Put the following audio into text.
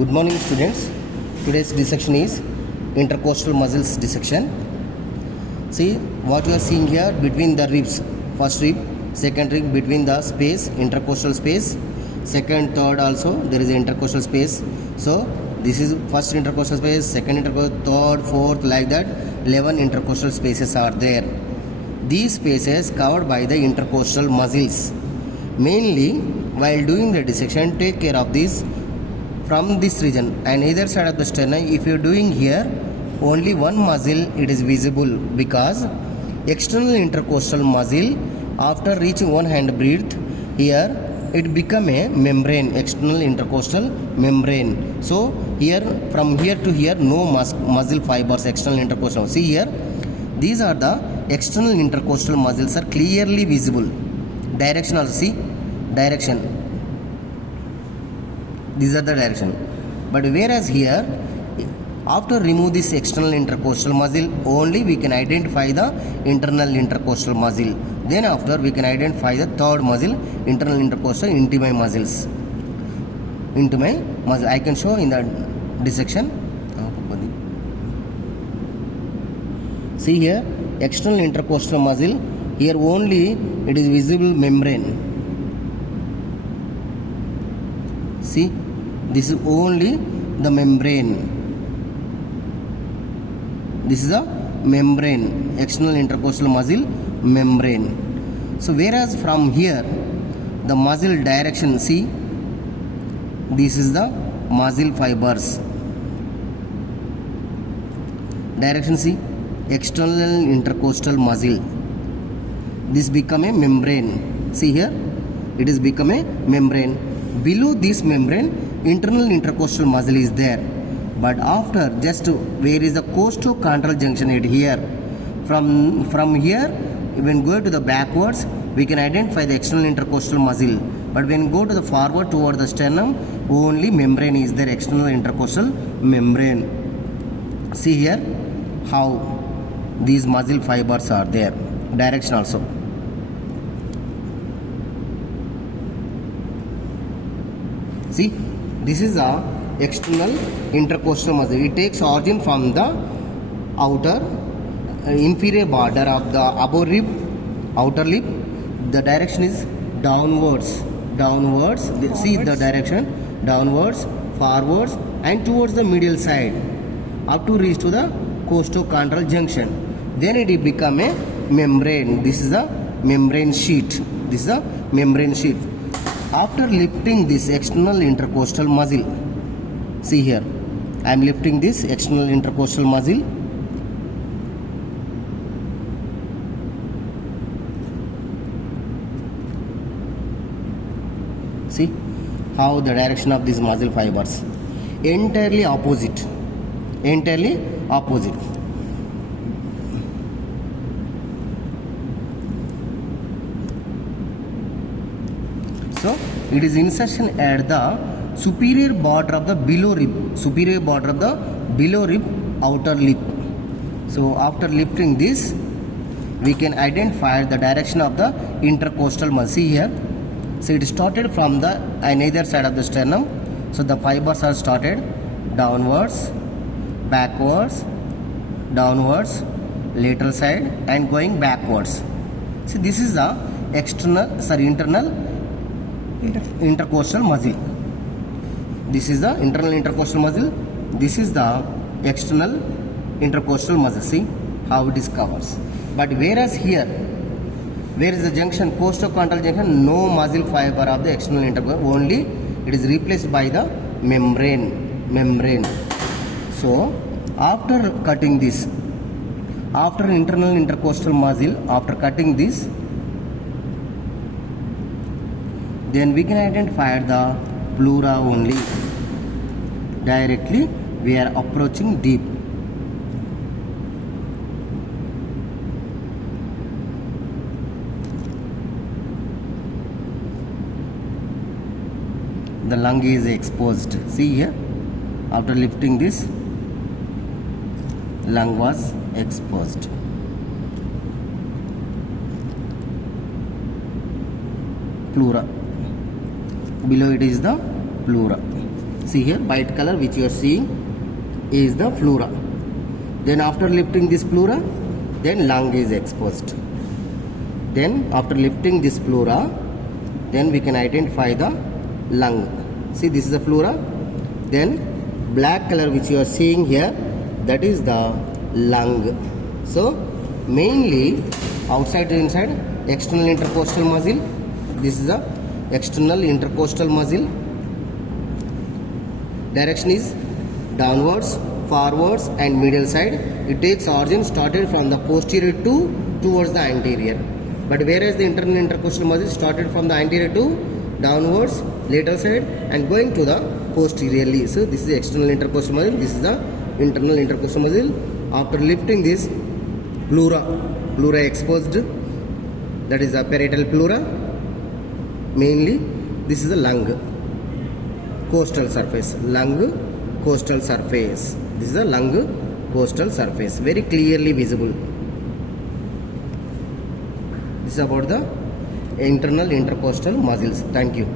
Good morning, students. Today's dissection is intercostal muscles dissection. See what you are seeing here between the ribs. First rib, second rib, between the space, intercostal space. Second, third also there is intercostal space. So this is first intercostal space, second intercostal, third, fourth, like that. 11 intercostal spaces are there. These spaces covered by the intercostal muscles. Mainly, while doing the dissection, take care of this. From this region and either side of the sternum, if you are doing here, only one muscle it is visible, because external intercostal muscle, after reaching one hand breadth, here it become a membrane, external intercostal membrane. So here, from here to here, no muscle fibers, external intercostal. See here, these are the external intercostal muscles are clearly visible. Direction also, see, direction. These are the direction. But whereas here, after remove this external intercostal muscle, only we can identify the internal intercostal muscle. Then after we can identify the third muscle, internal intercostal intimae muscles. Intimae muscle. I can show in the dissection. See here, external intercostal muscle. Here only it is visible membrane. See, this is only the membrane. This is a membrane, external intercostal muscle membrane. So whereas from here, the muscle direction, see, this is the muscle fibers. Direction, see, external intercostal muscle. This become a membrane. See here, it is become a membrane. Below this membrane, internal intercostal muscle is there. But after, just where is the costochondral junction at here? From here, when go to the backwards, we can identify the external intercostal muscle. But when go to the forward toward the sternum, only membrane is there, external intercostal membrane. See here how these muscle fibers are there. Direction also. See, this is a external intercostal muscle. It takes origin from the outer inferior border of the above rib, outer lip. The direction is downwards. See the direction, downwards, forwards, and towards the medial side, up to reach to the costochondral junction. Then it will become a membrane. This is a membrane sheet. This is a membrane sheet. After lifting this external intercostal muscle, see here, I am lifting this external intercostal muscle. See how the direction of these muscle fibers, entirely opposite. So it is insertion at the superior border of the below rib, outer lip. So after lifting this, we can identify the direction of the intercostal muscle. See here, so it started from the either side of the sternum. So the fibers are started downwards, backwards, downwards, lateral side, and going backwards. So this is the internal intercostal muscle. This is the internal intercostal muscle. This is the external intercostal muscle. See how it is covers. But whereas here, where is the junction, costochondral junction, no muscle fiber of the external intercostal, only it is replaced by the membrane. So after cutting this, after internal intercostal muscle, after cutting this, then we can identify the pleura only. Directly we are approaching deep. The lung is exposed. See here, after lifting this, lung was exposed. Pleura. Below it is the pleura. See here, white color which you are seeing is the pleura. Then after lifting this pleura, then lung is exposed. Then after lifting this pleura, then we can identify the lung. See, this is the pleura. Then black color which you are seeing here, that is the lung. So mainly outside to inside, external intercostal muscle. This is the external intercostal muscle. Direction is downwards, forwards and medial side. It takes origin started from the posterior to towards the anterior. But whereas the internal intercostal muscle started from the anterior to downwards, lateral side and going to the posteriorly. So this is the external intercostal muscle. This is the internal intercostal muscle. After lifting this pleura exposed, that is the parietal pleura. Mainly this is the lung, costal surface. Lung, costal surface. This is the lung, costal surface. Very clearly visible. This is about the internal intercostal muscles. Thank you.